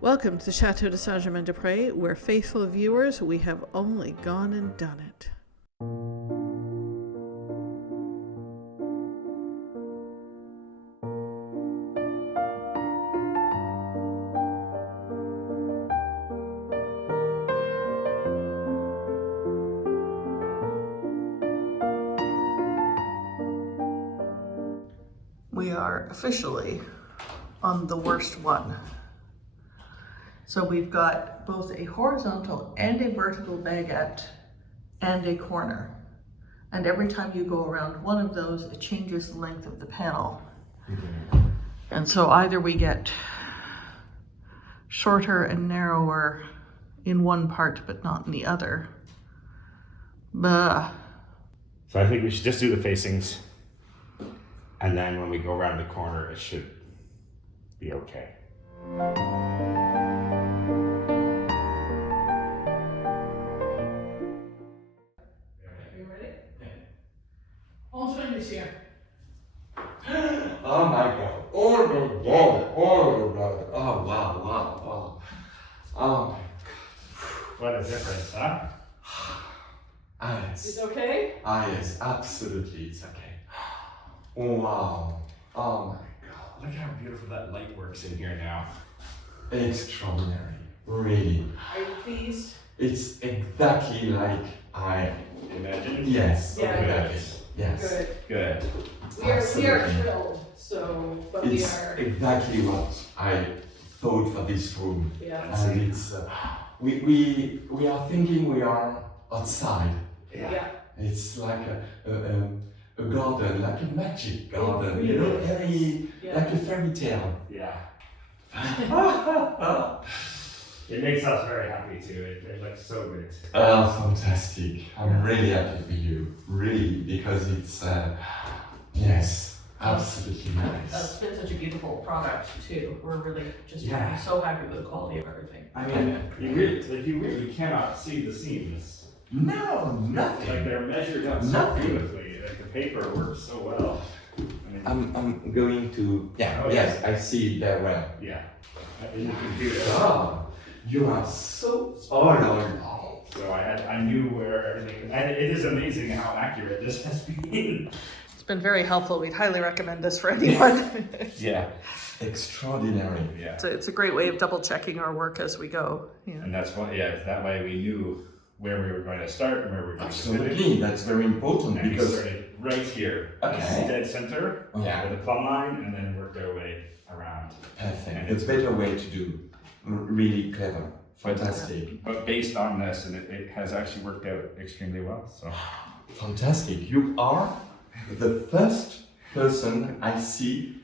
Welcome to Château de Saint-Germain-des-Prés, where faithful viewers, we have only gone and done it. We are officially on the worst one. So we've got both a horizontal and a vertical baguette and a corner. And every time you go around one of those, it changes the length of the panel. And so either we get shorter and narrower in one part, but not in the other. Bah. So I think we should just do the facings. And then when we go around the corner, it should be okay. Oh my god. Oh my god. Oh my god. Oh wow. Oh my god. What a difference, huh? Ah yes. Is it okay? Ah yes, absolutely, it's okay. Oh wow. Oh my god. Look how beautiful that light works in here now. Extraordinary. Really. Are you pleased? It's exactly like I imagined. Yes. Yeah, exactly. Yes. Good. Good. We are Absolutely. thrilled, but It's we are. exactly what I thought for this room. Yeah. And it's we are thinking we are outside. Yeah. It's like a garden, like a magic garden, you know, very like a fairy tale. Yeah. It makes us very happy too. It looks so good. Fantastic. I'm really happy for you, really, because it's yes, absolutely It's nice. been such a beautiful product too. We're really just Yeah. so happy with the quality of everything. I mean, you really cannot see the seams. No, Like nothing. they're measured up so Nothing. beautifully. Like the paper works so well. I mean, I'm going to Oh, yes, I see it very well. yeah. In the computer. Ah, you are so spot on. So I knew where everything, and it is amazing how accurate this has been. It's been very helpful. We'd highly recommend this for anyone. Yeah. Extraordinary. Yeah. It's a great way of double checking our work as we go. Yeah. And that's why, that way we knew where we were going to start and where we were going to finish. Absolutely, that's very important And we because started right here, Okay. dead center, Yeah. with a plumb line, and then worked our way around. perfect. And It's a better way to do. Really clever. Fantastic. But based on this, and it has actually worked out extremely well. So Fantastic. You are the first person I see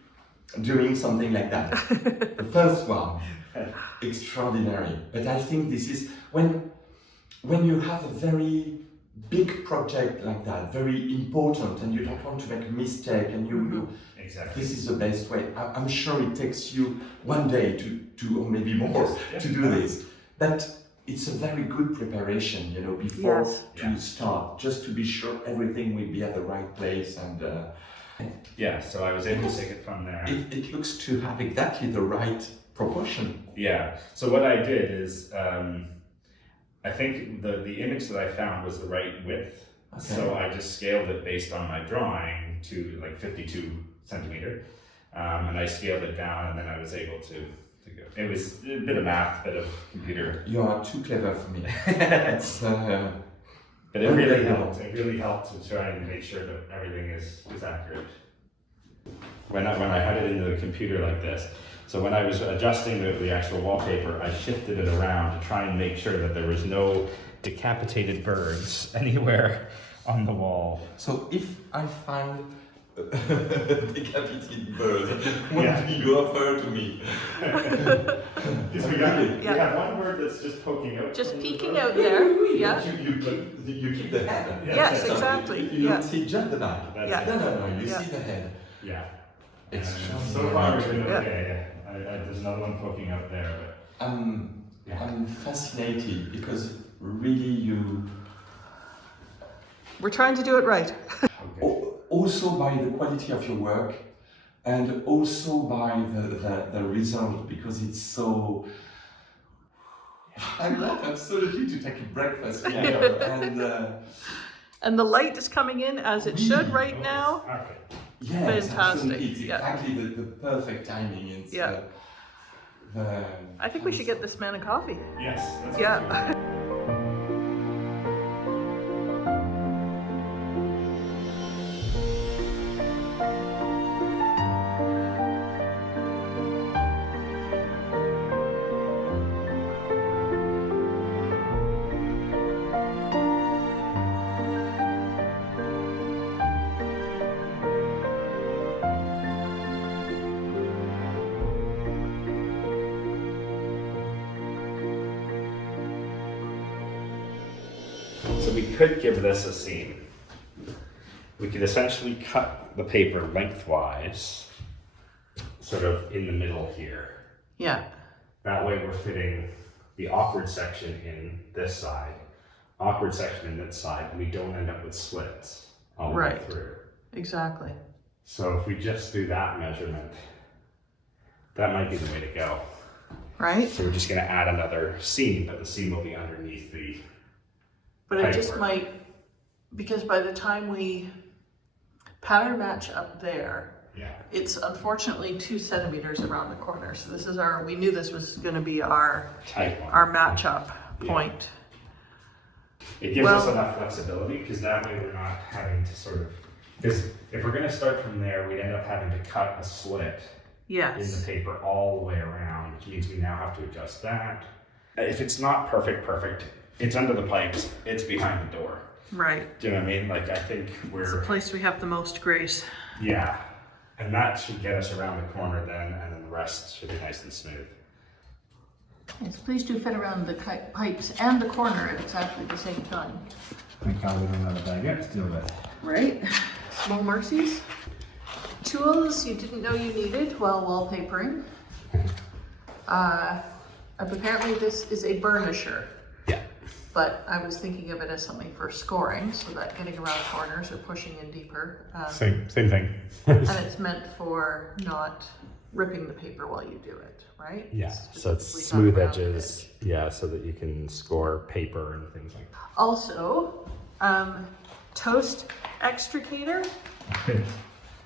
doing something like that. The first one. Extraordinary. But I think this is when you have a very big project like that, very important, and you don't want to make a mistake, and you exactly. this is the best way. I'm sure it takes you one day to or maybe more Yes. to do this. But it's a very good preparation, you know, before Yes. to start, just to be sure everything will be at the right place. And Yeah, so I was able to take it from there. it looks to have exactly the right proportion. Yeah, so what I did is, I think the image that I found was the right width. Okay. So I just scaled it based on my drawing to like 52 centimeter. And I scaled it down, and then I was able to go. It was a bit of math, bit of computer. You are too clever for me. It's, But it really helped. It really helped to try and make sure that everything is accurate. When I had it into the computer like this, so when I was adjusting the actual wallpaper, I shifted it around to try and make sure that there was no decapitated birds anywhere on the wall. so if I find decapitated bird, what Yeah. do you offer to me? Because we have one bird that's just poking out. Just from the peeking bird. out there. Yeah. You keep the head. Yes, So exactly. You don't Yeah. see just the back. That's Yeah. it. No, you Yeah. see the head. Yeah. Extraordinary. So far we've been Yeah. okay. There's another one poking out there, but I'm fascinated because really We're trying to do it right. okay. also by the quality of your work and also by the result, because it's so I want absolutely to take a breakfast here, And the light is coming in as it should right now. Perfect. yes, Fantastic, absolutely. It's yeah. exactly the perfect timing. It's, Yeah. I think we should get this man a coffee. Yes. That's Yeah. what we're doing. So we could give this a seam. We could essentially cut the paper lengthwise, sort of in the middle here. Yeah. That way we're fitting the awkward section in this side, awkward section in this side, and we don't end up with slits all the way Right. through. Exactly. So if we just do that measurement, that might be the way to go. Right? So we're just gonna add another seam, but the seam will be underneath the But it just pipework. might, because by the time we pattern match up there, Yeah. it's unfortunately 2 centimeters around the corner. So this is our, we knew this was gonna be our Tight one. match up point. It gives us Well- enough flexibility because that way we're not having to sort of, because if we're gonna start from there, we'd end up having to cut a slit in the Yes. paper all the way around, which means we now have to adjust that. If it's not perfect, it's under the pipes, it's behind the door. Right. Do you know what I mean? Like I think It's the place we have the most grace. yeah. And that should get us around the corner then, and then the rest should be nice and smooth. Yes, please do fit around the pipes and the corner at exactly the same time. Thank God we don't have a baguette to deal with. Right? Small mercies. Tools you didn't know you needed while wallpapering. Apparently this is a burnisher, Yeah. but I was thinking of it as something for scoring, so that getting around corners or pushing in deeper. Same thing. And it's meant for not ripping the paper while you do it, right? Yeah, so it's specifically smooth not round edges, edge. yeah, so that you can score paper and things like Also, toast extricator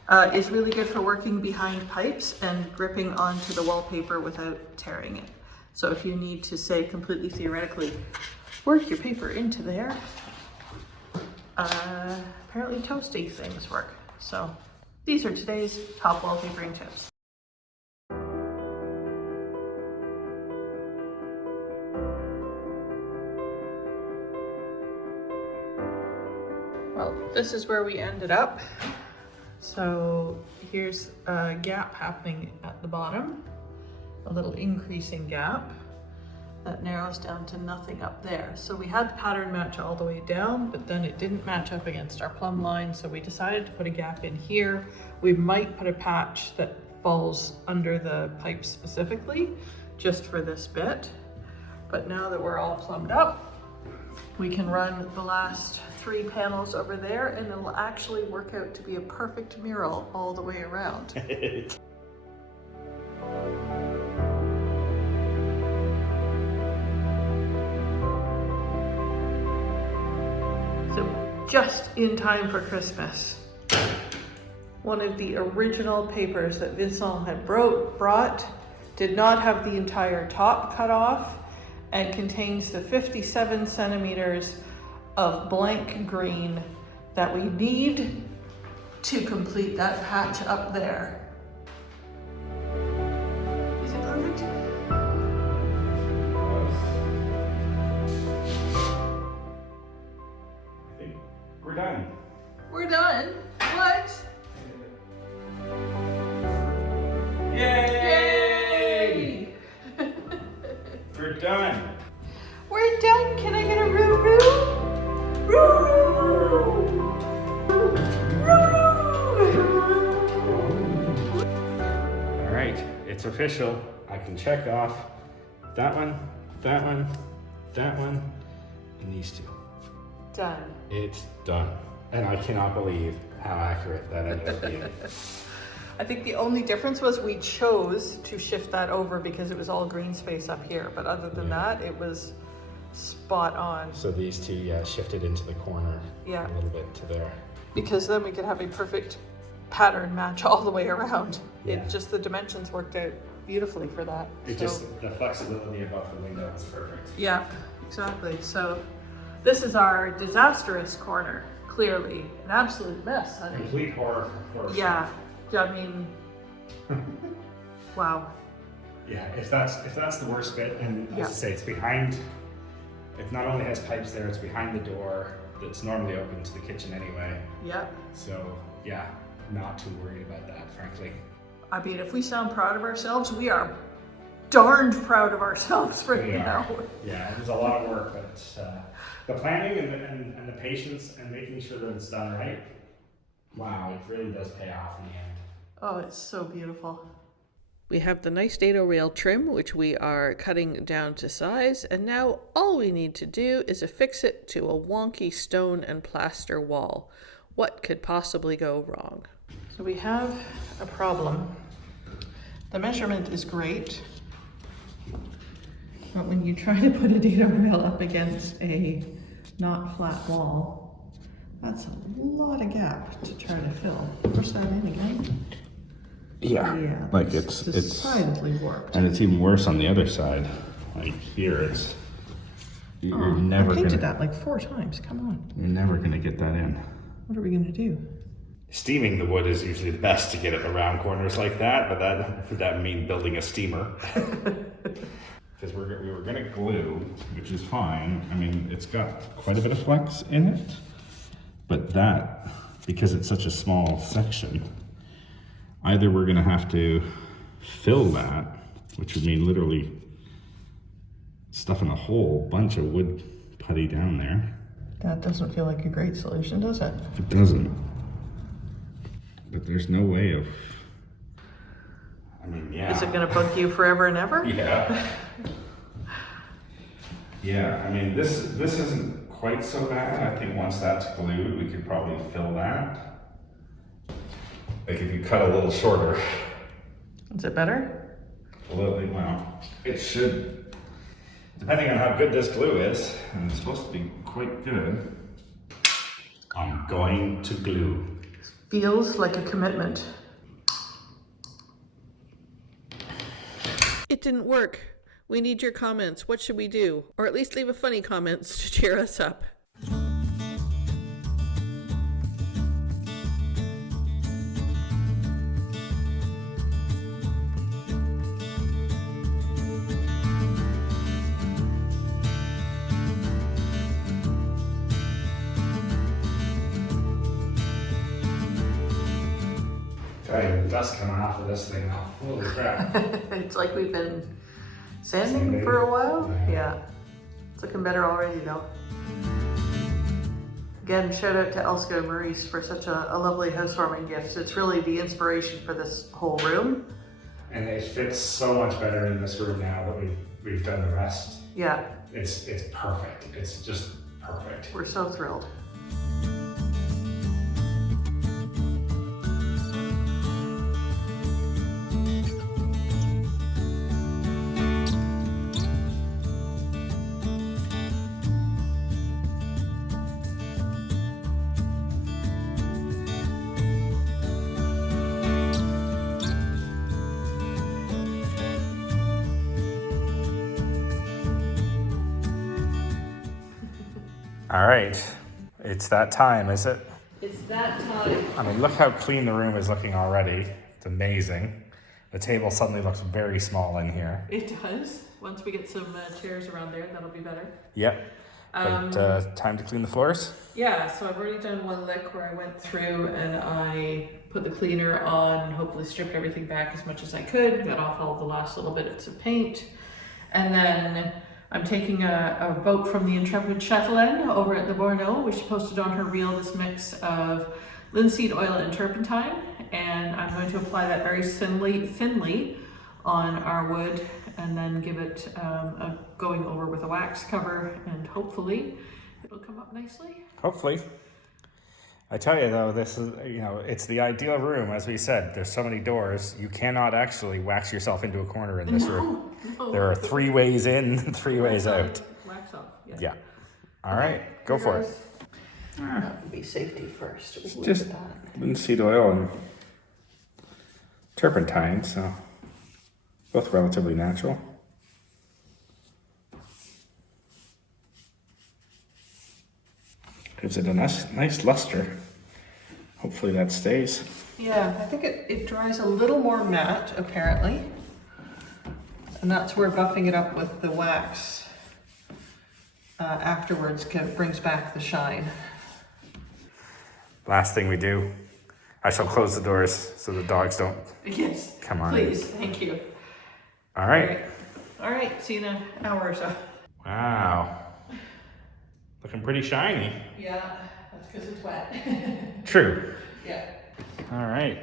that. is really good for working behind pipes and gripping onto the wallpaper without tearing it. So if you need to, say, completely theoretically work your paper into there, apparently toasty things work. So these are today's top wallpapering tips. Well, this is where we ended up. So here's a gap happening at the bottom, a little increasing gap that narrows down to nothing up there. So we had the pattern match all the way down, but then it didn't match up against our plumb line. So we decided to put a gap in here. We might put a patch that falls under the pipe specifically, just for this bit. But now that we're all plumbed up, we can run the last 3 panels over there and it'll actually work out to be a perfect mural all the way around. So just in time for Christmas, one of the original papers that Vincent had brought did not have the entire top cut off and contains the 57 centimeters of blank green that we need to complete that patch up there. Is it perfect? I think we're done. We're done. What? Yay! We're done. We're done. Can I get a roo-roo? Roo-roo! All right, it's official. I can check off that one, that one, that one, and these 2. Done. It's done. And I cannot believe how accurate that ended up being. I think the only difference was we chose to shift that over because it was all green space up here. But other than that, it was spot on. So these two, shifted into the corner Yeah. a little bit to there. Because then we could have a perfect pattern match all the way around. Yeah. It just, the dimensions worked out beautifully for that. The flexibility above the window is perfect. Yeah, exactly. So this is our disastrous corner. Clearly, an absolute mess, honey. Complete horror. Yeah, I mean, wow. Yeah, if that's the worst bit, and as I say, it's behind. It not only has pipes there, it's behind the door that's normally open to the kitchen anyway. Yeah. So yeah, not too worried about that, frankly. I mean, if we sound proud of ourselves, we are darned proud of ourselves right now. Yeah, it was a lot of work, but the planning and the patience and making sure that it's done right, wow, it really does pay off in the end. Oh, it's so beautiful. We have the nice dado rail trim, which we are cutting down to size, and now all we need to do is affix it to a wonky stone and plaster wall. What could possibly go wrong? So we have a problem. The measurement is great, but when you try to put a dado rail up against a not flat wall, that's a lot of gap to try to fill. Push that in again. Yeah, like it's decidedly warped. and it's even worse on the other side. Like here, you're never I painted gonna. that like 4 times. Come on. You're never gonna get that in. What are we gonna do? Steaming the wood is usually the best to get it around corners like that, but that would mean building a steamer. Because we were gonna glue, which is fine. I mean, it's got quite a bit of flex in it, but that, because it's such a small section, either we're gonna have to fill that, which would mean literally stuffing a whole bunch of wood putty down there. That doesn't feel like a great solution, does it? It doesn't. But there's no way of, I mean, yeah. Is it gonna bug you forever and ever? Yeah. Yeah, I mean, this isn't quite so bad. I think once that's glued, we could probably fill that. Like if you cut a little shorter. Is it better? A little bit, well, it should, depending on how good this glue is, and it's supposed to be quite good. I'm going to glue. Feels like a commitment. It didn't work. We need your comments. What should we do? Or at least leave a funny comments to cheer us up. Okay, dust coming off of this thing now. Holy crap. It's like we've been sanding for a while. Yeah. It's looking better already though. Again, shout out to Elska and Maurice for such a lovely housewarming gift. It's really the inspiration for this whole room. And it fits so much better in this room now that we've done the rest. Yeah, It's perfect. It's just perfect. we're so thrilled. All right, it's that time, is it? It's that time. I mean, look how clean the room is looking already. It's amazing. The table suddenly looks very small in here. It does. Once we get some chairs around there, that'll be better. Yep. But time to clean the floors? Yeah, so I've already done one lick where I went through and I put the cleaner on, hopefully stripped everything back as much as I could, got off all the last little bits of paint. And then I'm taking a vote from the intrepid chatelaine over at the Borno, which she posted on her reel this mix of linseed oil and turpentine. And I'm going to apply that very thinly on our wood and then give it a going over with a wax cover, and hopefully it'll come up nicely. Hopefully. I tell you though, this is, it's the ideal room. As we said, there's so many doors. You cannot actually wax yourself into a corner in this room. No. There are 3 ways in, 3 ways out. Wax off. Yeah. All right, go for it. That would be safety first. Ooh, Just look at that. linseed oil and turpentine, so both relatively natural. Gives it a nice luster. Hopefully that stays. Yeah, I think it dries a little more matte, apparently. And that's where buffing it up with the wax afterwards brings back the shine. Last thing we do, I shall close the doors so the dogs don't Yes. come on. Please, thank you. All right. All right, see you in an hour or so. Wow. Looking pretty shiny. Yeah, that's because it's wet. True. Yeah. All right.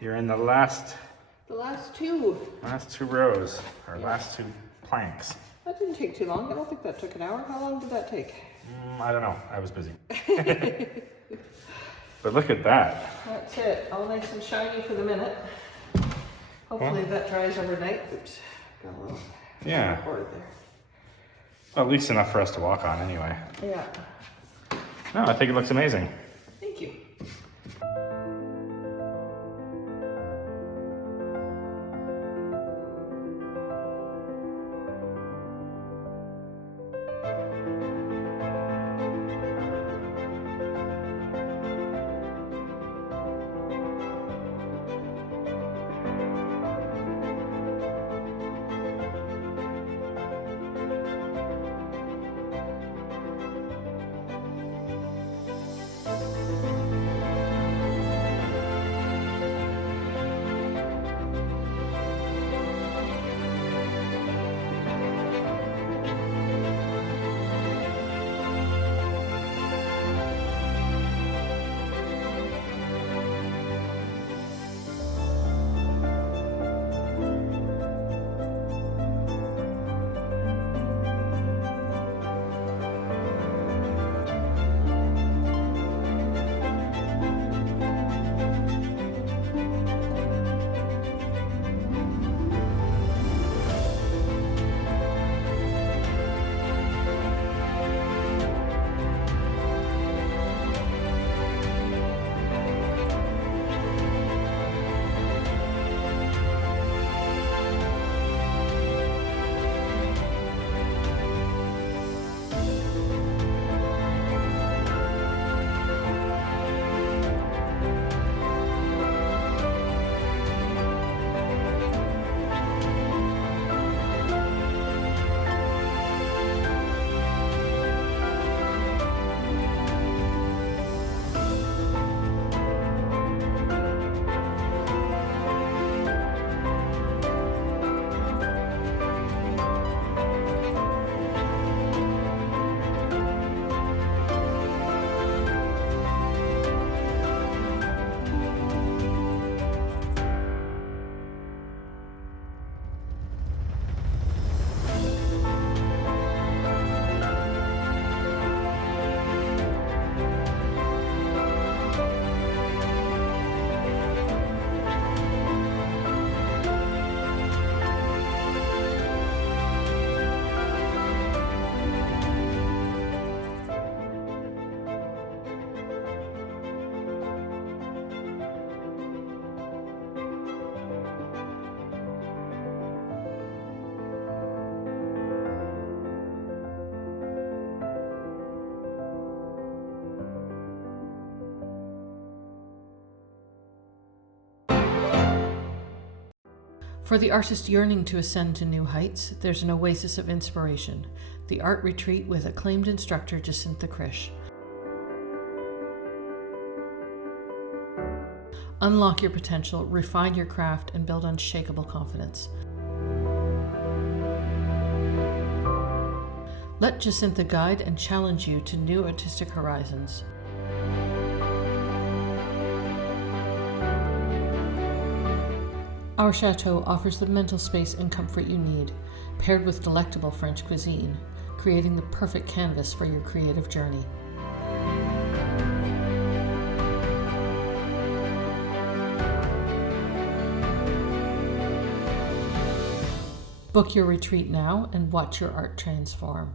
You're in the last The last 2. 2 rows, or last 2 planks. That didn't take too long. I don't think that took an hour. How long did that take? I don't know. I was busy. But look at that. That's it. All nice and shiny for the minute. Hopefully that dries overnight. Oops. Got a little Yeah. board there. Well, at least enough for us to walk on anyway. Yeah. No, I think it looks amazing. Thank you. For the artist yearning to ascend to new heights, there's an oasis of inspiration, the art retreat with acclaimed instructor Jacintha Krish. Unlock your potential, refine your craft, and build unshakable confidence. Let Jacintha guide and challenge you to new artistic horizons. Our chateau offers the mental space and comfort you need, paired with delectable French cuisine, creating the perfect canvas for your creative journey. Book your retreat now and watch your art transform.